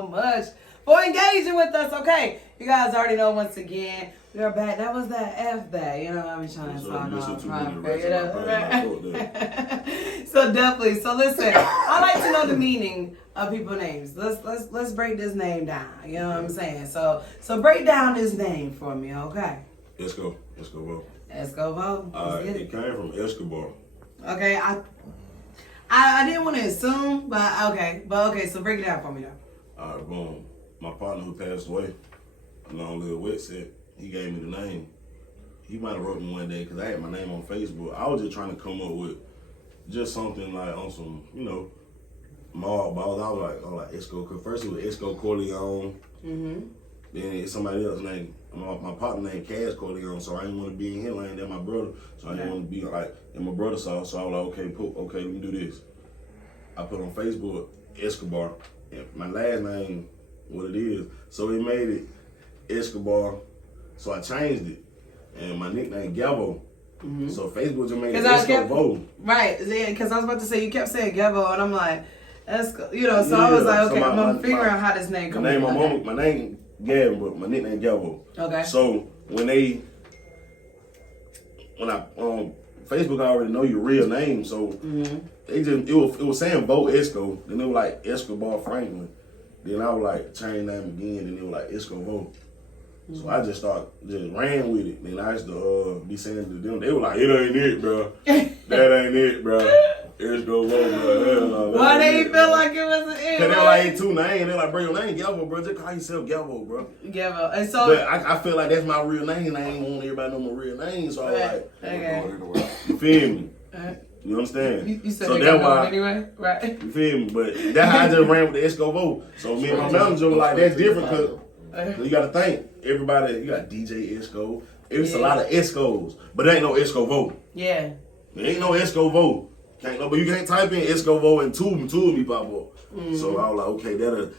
so much for engaging with us. Okay, you guys already know once again, we are back. That was that F that, you know, I'm trying to talk about. So definitely. So listen, I like to know the meaning of people's names. Let's break this name down. You know what I'm saying? So break down this name for me, okay? Escobar. Escobar. It came from Escobar. Okay, I didn't want to assume, but okay. So break it down for me though. All right, boom. My partner who passed away, Long Live Wetset, he gave me the name. He might have wrote me one day because I had my name on Facebook. I was just trying to come up with just something like on some, you know, mall balls. I was like Esco. Cause first it was Esco Corleone. Mm-hmm. Then it's somebody else named my partner named Cash Corleone. So I didn't want to be in his lane. Then my brother. So I didn't want to be like in my brother's house. So I was like, okay, let me do this. I put on Facebook Escobar. And my last name, what it is. So it made it Escobar. So I changed it. And my nickname Gabo. Mm-hmm. So Facebook just made it Escobar. Right, because I was about to say, you kept saying Gabo, and I'm like, you know, so I was like, okay, I'm going to figure out how this name comes from. My name Gavin, but my nickname Gabo. Okay. So when Facebook already know your real name, so it was saying Bo Esco, then it was like Escobar Franklin. Then I was like change name again, and it was like Escobar. So I just ran with it. Then I used to be saying to them, they were like, it ain't it, bro. That ain't it, bro. Escobar, bro. Why they feel like it wasn't it? Cause they were like, ain't two names. They're like, bro, your name Galvo, bro. Just call yourself Galvo, bro. Galvo. And so, but I feel like that's my real name. I ain't want everybody to know my real name. So I was like, okay. You feel me? You understand? You said so they got one anyway, right? You feel me? But that's how I just ran with the Escobar. So me and my manager were like, that's different because you got to think. Everybody, you got DJ Esco. It's a lot of Escos, but there ain't no Escobar. Yeah. There ain't no Escobar. But you can't type in Escobar and two of me pop up. Mm-hmm. So I was like, okay, that'll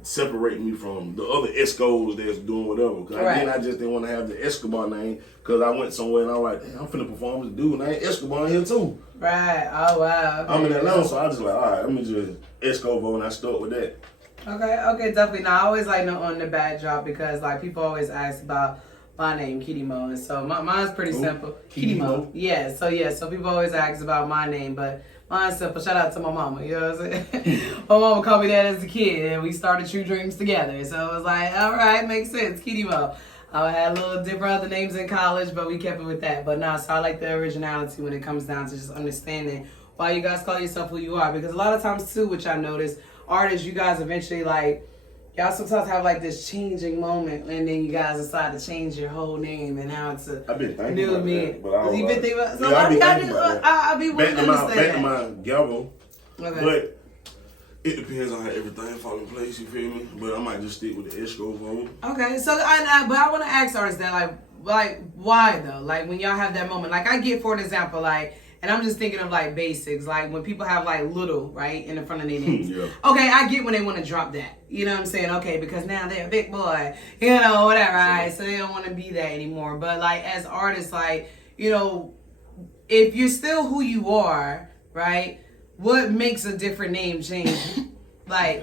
separate me from the other Escos that's doing whatever. Cause then I just didn't want to have the Escobar name because I went somewhere and I was like, damn, I'm finna perform with this dude and I ain't Escobar in here too. Right. Oh wow. Okay. I'm in Atlanta, so I just like, all right, let me just Escobar, and I stuck with that. Okay, definitely. Now I always like on the backdrop because like people always ask about my name, Kitty Mo, and so mine's pretty simple. Kitty Mo. Yeah. So people always ask about my name, but mine's simple. Shout out to my mama. You know what I'm saying? My mama called me that as a kid, and we started True Dreams together. So it was like, all right, makes sense, Kitty Mo. I had a little different other names in college, but we kept it with that. But no, so I like the originality when it comes down to just understanding why you guys call yourself who you are. Because a lot of times too, which I noticed, artists, you guys eventually like, y'all sometimes have like this changing moment, and then you guys decide to change your whole name, and now it's a new me. You've been thinking about. So yeah, I'll be willing to understand. Back to my Galvo, okay. But it depends on how everything fall in place. You feel me? But I might just stick with the Escobar. Okay, so but I want to ask artists that like why though? Like when y'all have that moment, like I get for an example, like. And I'm just thinking of like basics, like when people have like little, right, in the front of their names. Yeah. Okay, I get when they want to drop that. You know what I'm saying? Okay, because now they're a big boy, you know, whatever, right? So they don't want to be that anymore. But like as artists, like, you know, if you're still who you are, right, what makes a different name change? Like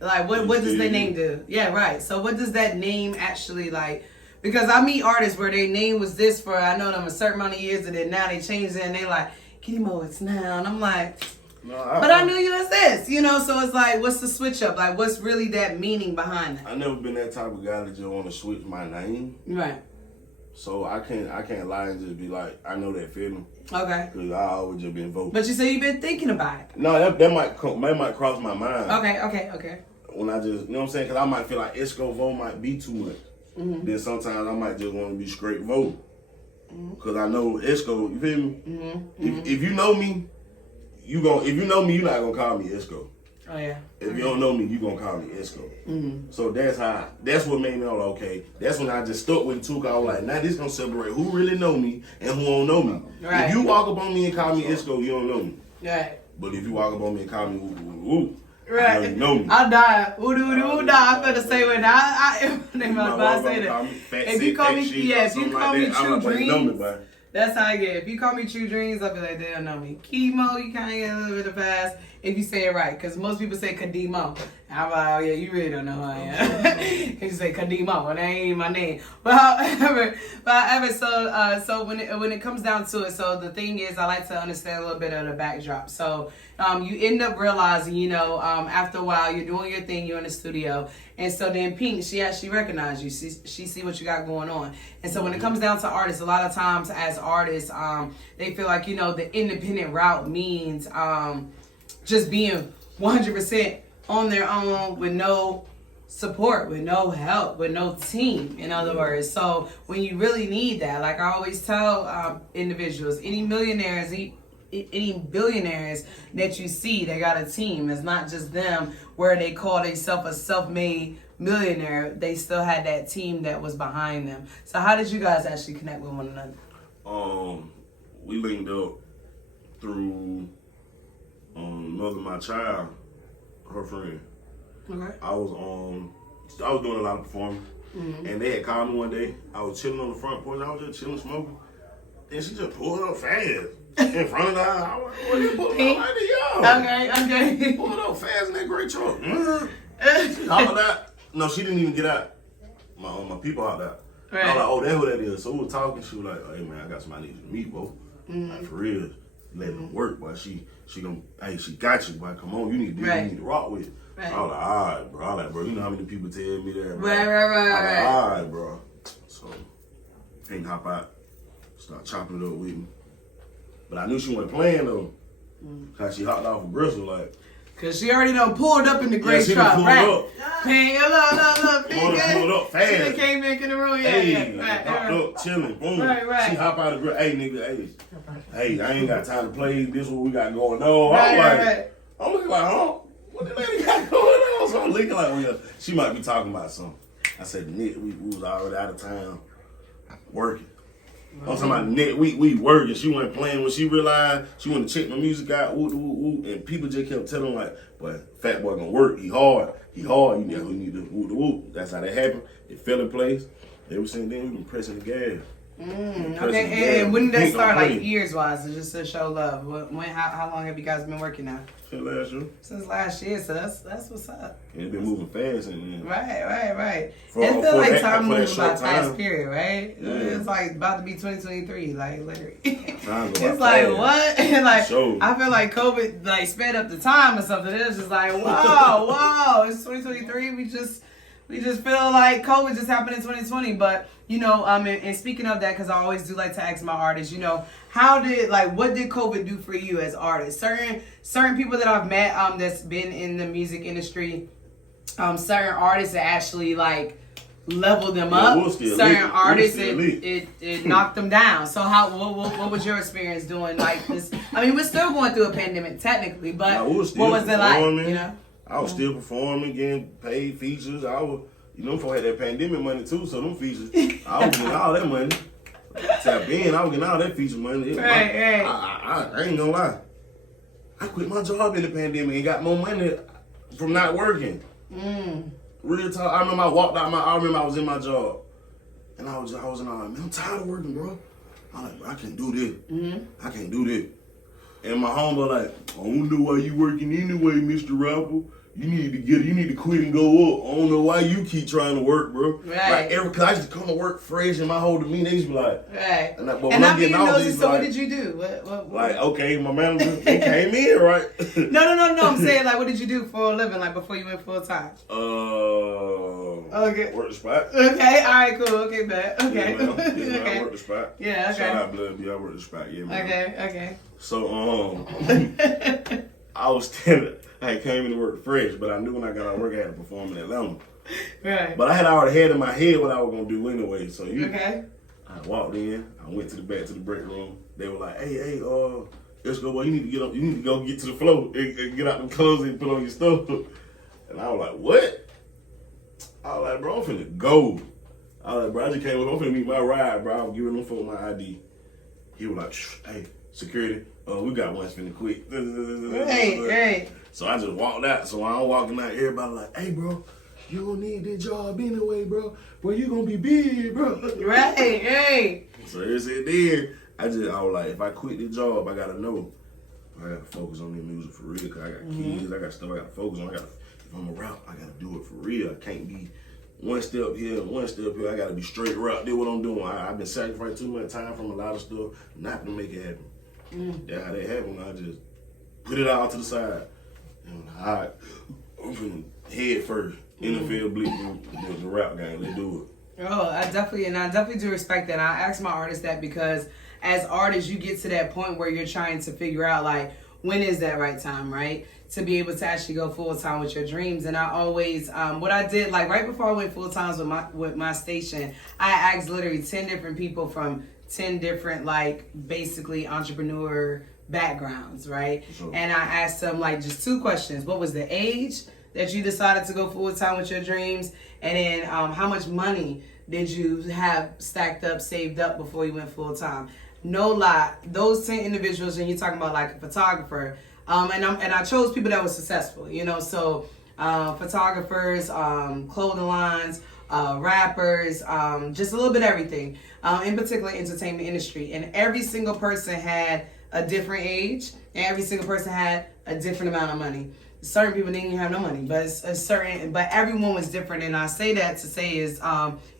what does the name do? Yeah, right. So what does that name actually like? Because I meet artists where their name was this for, I know them a certain amount of years, and then now they changed it, and they like, Kitty Mo, it's now. And I'm like, but I knew you as this, you know? So it's like, what's the switch up? Like, what's really that meaning behind that? I never been that type of guy that just want to switch my name. Right. So I can't lie and just be like, I know that feeling. Okay. Because I always just been voting. But you say you've been thinking about it. No, that might cross my mind. Okay. When I just, you know what I'm saying? Because I might feel like Escobar might be too much. Mm-hmm. Then sometimes I might just want to be straight vote. Because I know Esco, you feel me? Mm-hmm. If you know me, if you know me, you're not going to call me Esco. Oh, yeah. If you don't know me, you're going to call me Esco. Mm-hmm. So that's what made me know, okay, that's when I just stuck with it too, because I was like, now this going to separate who really know me and who don't know me. Right. If you walk up on me and call me Esco, you don't know me. Right. But if you walk up on me and call me ooh, right. You know me. I die. Ooh, die. I'm gonna say when I say that. If you call me, if you call me True Dreams, that's how I get. If you call me True Dreams, I'll be like, they don't know me. Chemo, you kind of get a little bit of fast. if you say it right, because most people say Kadimo. I'm like, oh yeah, you really don't know who I am. You say Kadimo, and that ain't even my name. But however, so when it comes down to it, so the thing is, I like to understand a little bit of the backdrop. So you end up realizing, after a while, you're doing your thing, you're in the studio, and so then Pink, she actually recognized you. She see what you got going on, and so when it comes down to artists, a lot of times as artists, they feel like the independent route means just being 100% on their own with no support, with no help, with no team, in other words. So when you really need that, like I always tell individuals, any millionaires, any billionaires that you see, they got a team. It's not just them where they call themselves a self-made millionaire. They still had that team that was behind them. So how did you guys actually connect with one another? We linked up through Mother of My Child, her friend. Okay. I was doing a lot of performing, and they had called me one day. I was chilling on the front porch. I was just chilling, smoking, and she just pulled up fast in front of the house. I was like, what are you pulling up like this, yo? Okay. Pulled up fast in that gray truck. She hollered out. No, she didn't even get out. My people hopped out. Right. I was like, oh, that's who that is. So we were talking. She was like, hey man, I got somebody need you to meet, bro. Like for real, let them work, boy. She got you, boy. Come on, you need to you need to rock with. Right. I was like, all right, bro. I was like, bro, you know how many people tell me that, bro? Right. All right, bro. So Pink hop out, start chopping it up with me. But I knew she wasn't playing though, cause she hopped off of Bristol like. Cause she already done pulled up in the gray truck, right? Pink, look, Pink. Pulled up fast. She done came back in the room, hopped up, chilling, boom. Right. She hop out of the gray. Hey, nigga, hey, I ain't got time to play. This is what we got going on. I'm looking like, huh? What the lady got going on? So I'm looking like, she might be talking about something. I said, Nick, we was already out of town working. I'm talking about next week we working. She wasn't playing when she realized she wanted to check my music out. And people just kept telling like, boy, Fat Boy gonna work. He hard. You need to whoop. That's how that happened. It fell in place. Ever since then, we've been pressing the gas. Okay, and when did that start, like years wise, just to show love? How long have you guys been working now? Since last year. Since last year, so that's what's up. And it's been moving fast, and right. It feel like time moving by fast period, right? Yeah. It's like about to be 2023, like literally. It's like what? And like I feel like COVID like sped up the time or something. It was just like wow, it's 2023. We just feel like COVID just happened in 2020, but and speaking of that, because I always do like to ask my artists, what did COVID do for you as artists? Certain people that I've met, that's been in the music industry, certain artists that actually like leveled them up. Certain artists it knocked them down. So what was your experience doing like this? I mean, we're still going through a pandemic technically, but what was it like? I was still performing, getting paid features. Before I had that pandemic money too, so them features, I was getting all that money. Tap in, I was getting all that feature money. Right. I ain't gonna lie. I quit my job in the pandemic and got more money from not working. Real talk. I remember I walked out I was in my job. And I was in all like, man, I'm tired of working, bro. I'm like, bro, I can't do this. I can't do this. And my homeboy like, I don't know why you working anyway, Mr. Rapper. You need to quit and go up. I don't know why you keep trying to work, bro. Right. Cause I used to come to work fresh and my whole demeanor, they used to be like, right. And I'm getting all these, so what did you do? What? Like, okay, my manager, they came in, right? No. I'm saying like, what did you do for a living, like before you went full time? Okay. Work the spot. Okay, all right, cool. Okay, bet. Okay. Yeah, man, I work the spot. Yeah, okay. Shout out Blood B, I work the spot. Yeah, man. Okay. So, I came in to work fresh, but I knew when I got out of work I had to perform in Atlanta. Right. But I had already had in my head what I was gonna do anyway. So okay. I walked in, I went to the back to the break room. They were like, hey, let's go, boy, you need to get up, you need to go get to the floor and get out the clothes and put on your stuff. And I was like, what? I was like, bro, I'm finna go. I was like, bro, I just came up, I'm finna meet my ride, bro. I'm giving them folks my ID. He was like, hey, security, we got one finna quit. Hey. So I just walked out. So while I'm walking out, everybody like, hey, bro, you don't need this job anyway, bro. Bro, you gonna be big, bro. Right. So they said then, I was like, if I quit this job, I gotta know I gotta focus on the music for real, cause I got kids, I got stuff I gotta focus on. If I'm a rap, I gotta do it for real. I can't be one step here and one step here. I gotta be straight rap, do what I'm doing. I've been sacrificing too much time from a lot of stuff not to make it happen. That's how that happened. I just put it all to the side. And I'm finna head first. NFL bleep the rap game. Let's do it. Oh, I definitely do respect that. And I ask my artists that because as artists, you get to that point where you're trying to figure out like, when is that right time, right? To be able to actually go full time with your dreams. And I always, what I did, like right before I went full time with my station, I asked literally 10 different people from 10 different, like basically entrepreneur backgrounds, right? Sure. And I asked them like just 2 questions. What was the age that you decided to go full time with your dreams? And then how much money did you have stacked up, saved up before you went full time? No lie, those 10 individuals, and you're talking about like a photographer, and I chose people that were successful, you know, so photographers, clothing lines, rappers, just a little bit of everything, in particular entertainment industry. And every single person had a different age, and every single person had a different amount of money. Certain people didn't even have no money, but but everyone was different. And I say that to say is,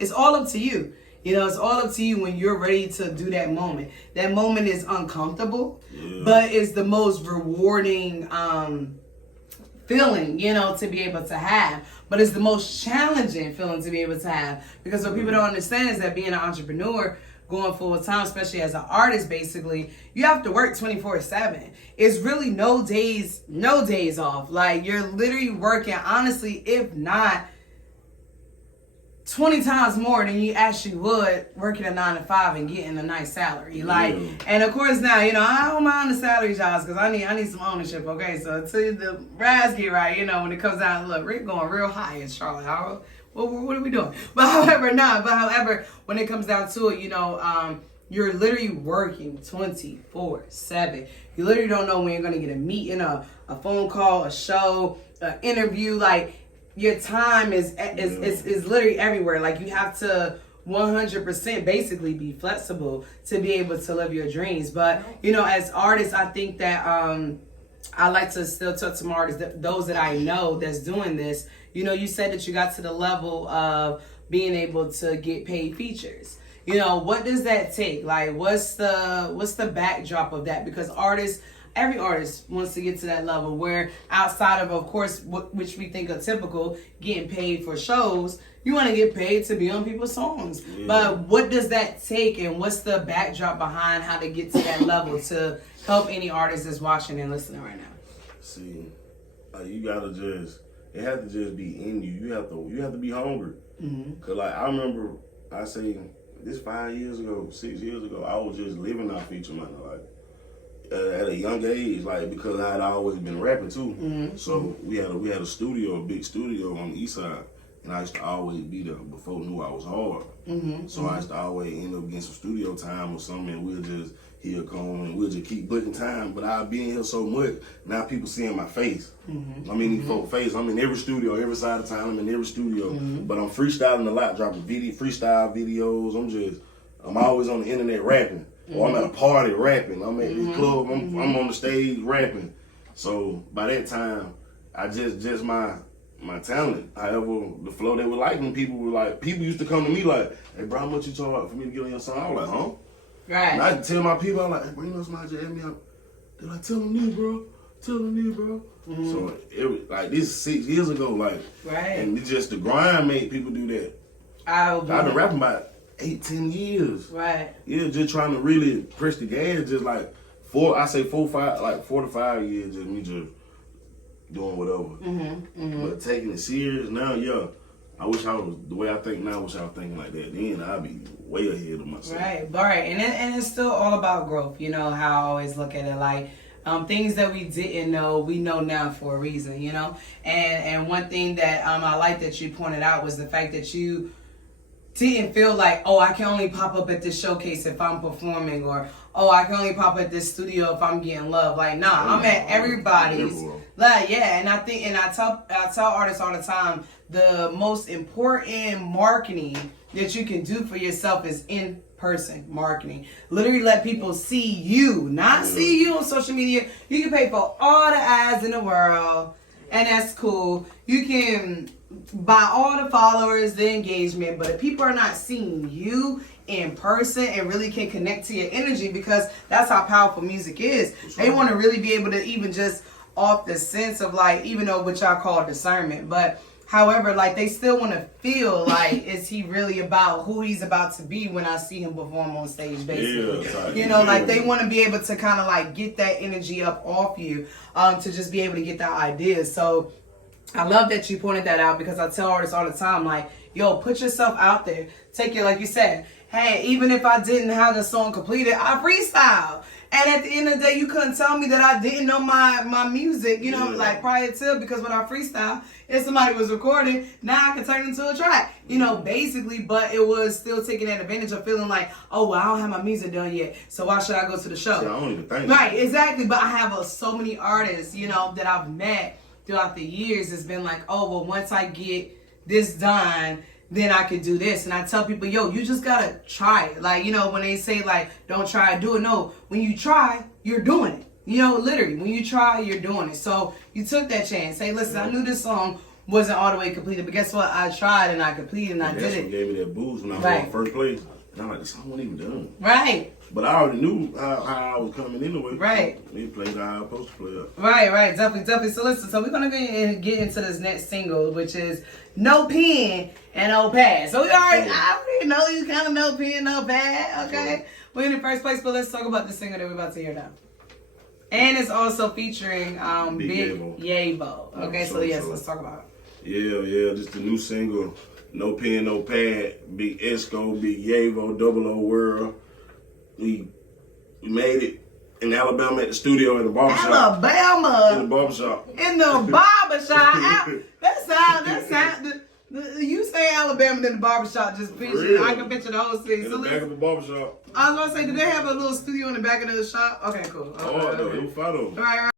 it's all up to you. You know, it's all up to you when you're ready to do that moment. That moment is uncomfortable, but it's the most rewarding feeling, you know, to be able to have. But it's the most challenging feeling to be able to have. Because what people don't understand is that being an entrepreneur, going full time, especially as an artist, basically, you have to work 24/7. It's really no days off. Like, you're literally working, honestly, if not 20 times more than you actually would working a 9 to 5 and getting a nice salary. Like, and of course now, you know, I don't mind the salary jobs because I need some ownership. Okay, so until the brass get right, you know, when it comes down, look, we're going real high in Charlotte. What are we doing? But however, when it comes down to it, you know, you're literally working 24/7. You literally don't know when you're gonna get a meeting, a phone call, a show, an interview. Like, your time is literally everywhere. Like, you have to 100% basically be flexible to be able to live your dreams. But, you know, as artists, I think that I like to still talk to my artists, those that I know that's doing this. You know, you said that you got to the level of being able to get paid features. You know, what does that take? Like, what's the backdrop of that? Because every artist wants to get to that level where outside of course, which we think are typical, getting paid for shows, you want to get paid to be on people's songs. Yeah. But what does that take, and what's the backdrop behind how to get to that level to help any artist that's watching and listening right now? See, you gotta it has to just be in you. You have to be hungry. Mm-hmm. Cause like I remember, I say this 5 years ago, 6 years ago, I was just living off feature money, like. At a young age, like, because I had always been rapping too. Mm-hmm. So we had a studio, a big studio on the east side, and I used to always be there before I knew I was hard. Mm-hmm. So I used to always end up getting some studio time or something, and he'll come and we'll just keep booking time. But I'll be in here so much, now people seeing my face. Mm-hmm. I'm in these folks' face. I'm in every studio, every side of town. I'm in every studio, but I'm freestyling a lot, dropping freestyle videos. I'm always on the internet rapping. Or I'm at a party rapping. I'm at this club. I'm on the stage rapping. So by that time, I just my talent. However, the flow they were liking, people used to come to me like, "Hey, bro, how much you talking about for me to get on your song?" I was like, "Huh?" Right. And I tell my people, I'm like, "Hey, bro, you know somebody just asked me out." They're like, "Tell them me, bro. Tell them me, bro." Mm-hmm. So it was like this is 6 years ago, like, right. And it's just the grind made people do that. I've been rapping about 8-10 years. Right. Yeah, just trying to really press the gas, just like 4 to 5 years, just me just doing whatever. Mm-hmm, mm-hmm. But taking it serious now, yeah. I wish I was the way I think now. I wish I was thinking like that. Then I'd be way ahead of myself. Right, and it's still all about growth. You know how I always look at it, like things that we didn't know, we know now for a reason. You know, and one thing that I like that you pointed out was the fact that you didn't feel like, oh, I can only pop up at this showcase if I'm performing, or oh, I can only pop at this studio if I'm getting love. Like, nah, I'm at everybody's. Like, yeah, and I tell artists all the time, the most important marketing that you can do for yourself is in-person marketing. Literally let people see you, not see you on social media. You can pay for all the ads in the world, and that's cool. You can buy all the followers, the engagement, but if people are not seeing you in person and really can connect to your energy, because that's how powerful music is. They want to really be able to even just off the sense of like, even though what y'all call discernment, but however, like they still want to feel like, is he really about who he's about to be when I see him perform on stage, basically. You know, like they want to be able to kind of like get that energy up off you, to just be able to get that idea. So I love that you pointed that out, because I tell artists all the time, like, yo, put yourself out there. Take it, like you said, hey, even if I didn't have the song completed, I freestyle. And at the end of the day, you couldn't tell me that I didn't know my music, you know, like prior to, because when I freestyle, if somebody was recording, now I can turn it into a track, you know, basically. But it was still taking that advantage of feeling like, oh, well, I don't have my music done yet, so why should I go to the show? See, I don't even think right, exactly. But I have so many artists, you know, that I've met throughout the years. It's been like, oh, well, once I get this done, then I could do this. And I tell people, yo, you just gotta try it. Like, you know, when they say like, don't try, do it. No, when you try, you're doing it. You know, literally, when you try, you're doing it. So you took that chance. Hey, listen, I knew this song wasn't all the way completed, but guess what? I tried and I completed and I did it. That's what gave me that boost when I was on first place. And I'm like, the song wasn't even done. Right. But I already knew how I was coming anyway. Right. He played how I was supposed to play it. Right, definitely. So listen, so we're gonna go ahead and get into this next single, which is No Pen and No Pad. So I already know you kind of no pen, no pad, okay? We're in the first place, but let's talk about the single that we're about to hear now. And it's also featuring Big Yabo. Okay, so yes, let's talk about it. Yeah, just the new single, No Pen, No Pad, Big Esco, Big Yabo, Double O World. We made it in Alabama at the studio in the barbershop. Alabama? In the barbershop. In the barbershop? That sound, you say Alabama in the barbershop, just picture, I can picture the whole city. In the back of the barbershop. I was going to say, did they have a little studio in the back of the shop? Okay, cool. Oh, no, it was fine though. Right.